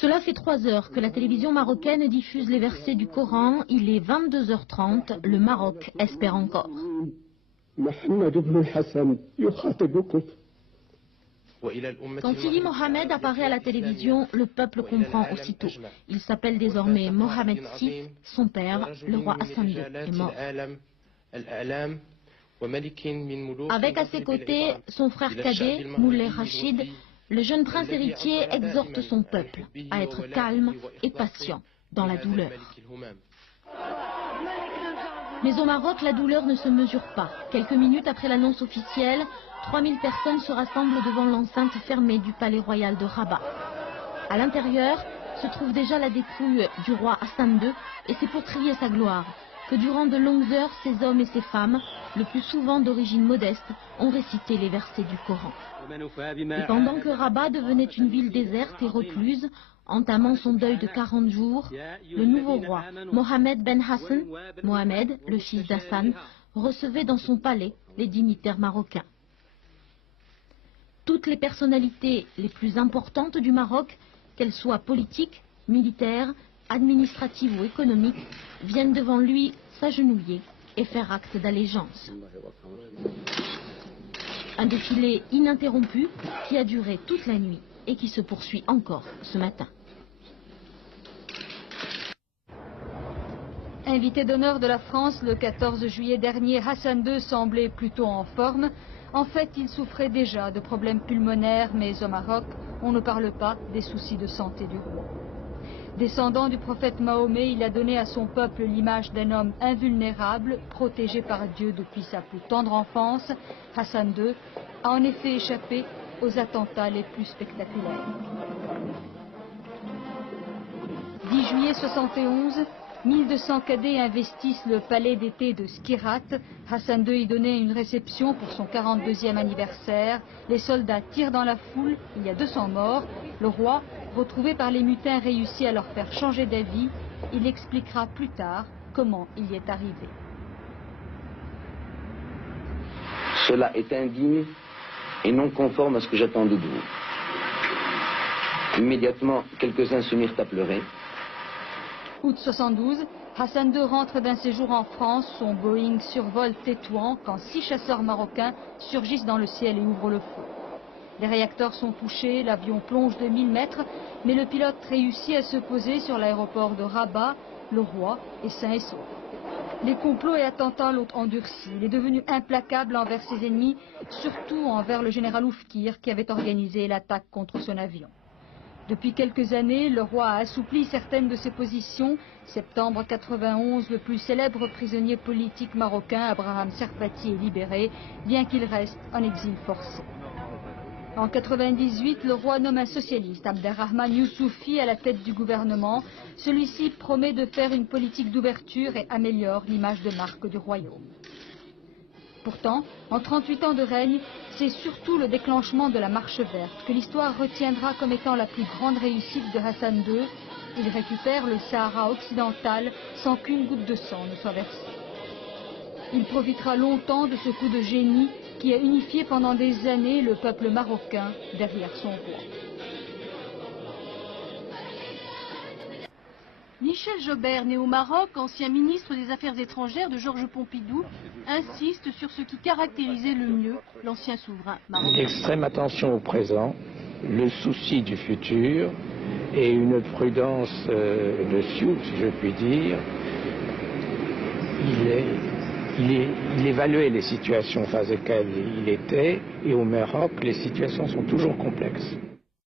Cela fait 3 heures que la télévision marocaine diffuse les versets du Coran. Il est 22h30. Le Maroc espère encore. Quand Sidi Mohamed apparaît à la télévision, le peuple comprend aussitôt. Il s'appelle désormais Mohamed VI. Son père, le roi Hassan II, est mort. Avec à ses côtés son frère cadet, Moulay Rachid, le jeune prince héritier exhorte son peuple à être calme et patient dans la douleur. Mais au Maroc, la douleur ne se mesure pas. Quelques minutes après l'annonce officielle, 3000 personnes se rassemblent devant l'enceinte fermée du palais royal de Rabat. À l'intérieur se trouve déjà la dépouille du roi Hassan II et c'est pour crier sa gloire que durant de longues heures, ces hommes et ces femmes, le plus souvent d'origine modeste, ont récité les versets du Coran. Et pendant que Rabat devenait une ville déserte et recluse, entamant son deuil de 40 jours, le nouveau roi, Mohamed Ben Hassan, Mohamed, le fils d'Hassan, recevait dans son palais les dignitaires marocains. Toutes les personnalités les plus importantes du Maroc, qu'elles soient politiques, militaires, administratives ou économiques, viennent devant lui s'agenouiller et faire acte d'allégeance. Un défilé ininterrompu qui a duré toute la nuit et qui se poursuit encore ce matin. Invité d'honneur de la France le 14 juillet dernier, Hassan II semblait plutôt en forme. En fait, il souffrait déjà de problèmes pulmonaires, mais au Maroc, on ne parle pas des soucis de santé du roi. Descendant du prophète Mahomet, il a donné à son peuple l'image d'un homme invulnérable, protégé par Dieu depuis sa plus tendre enfance. Hassan II a en effet échappé aux attentats les plus spectaculaires. 10 juillet 71, 1200 cadets investissent le palais d'été de Skirat. Hassan II y donnait une réception pour son 42e anniversaire. Les soldats tirent dans la foule, il y a 200 morts. Le roi, retrouvé par les mutins, réussit à leur faire changer d'avis. Il expliquera plus tard comment il y est arrivé. Cela est indigne et non conforme à ce que j'attendais de vous. Immédiatement, quelques-uns se mirent à pleurer. Août 72, Hassan II rentre d'un séjour en France. Son Boeing survole Tétouan quand 6 chasseurs marocains surgissent dans le ciel et ouvrent le feu. Les réacteurs sont touchés, l'avion plonge de 1000 mètres, mais le pilote réussit à se poser sur l'aéroport de Rabat. Le roi est sain et sauf. Les complots et attentats l'ont endurci. Il est devenu implacable envers ses ennemis, surtout envers le général Oufkir qui avait organisé l'attaque contre son avion. Depuis quelques années, le roi a assoupli certaines de ses positions. Septembre 91, le plus célèbre prisonnier politique marocain, Abraham Serpati, est libéré, bien qu'il reste en exil forcé. En 98, le roi nomme un socialiste, Abderrahman Youssoufi, à la tête du gouvernement. Celui-ci promet de faire une politique d'ouverture et améliore l'image de marque du royaume. Pourtant, en 38 ans de règne, c'est surtout le déclenchement de la Marche verte que l'histoire retiendra comme étant la plus grande réussite de Hassan II. Il récupère le Sahara occidental sans qu'une goutte de sang ne soit versée. Il profitera longtemps de ce coup de génie qui a unifié pendant des années le peuple marocain derrière son roi. Michel Jobert, né au Maroc, ancien ministre des Affaires étrangères de Georges Pompidou, insiste sur ce qui caractérisait le mieux l'ancien souverain marocain. L'extrême attention au présent, le souci du futur et une prudence de sioux, si je puis dire. Il évaluait les situations face auxquelles il était, et au Maroc, les situations sont toujours complexes.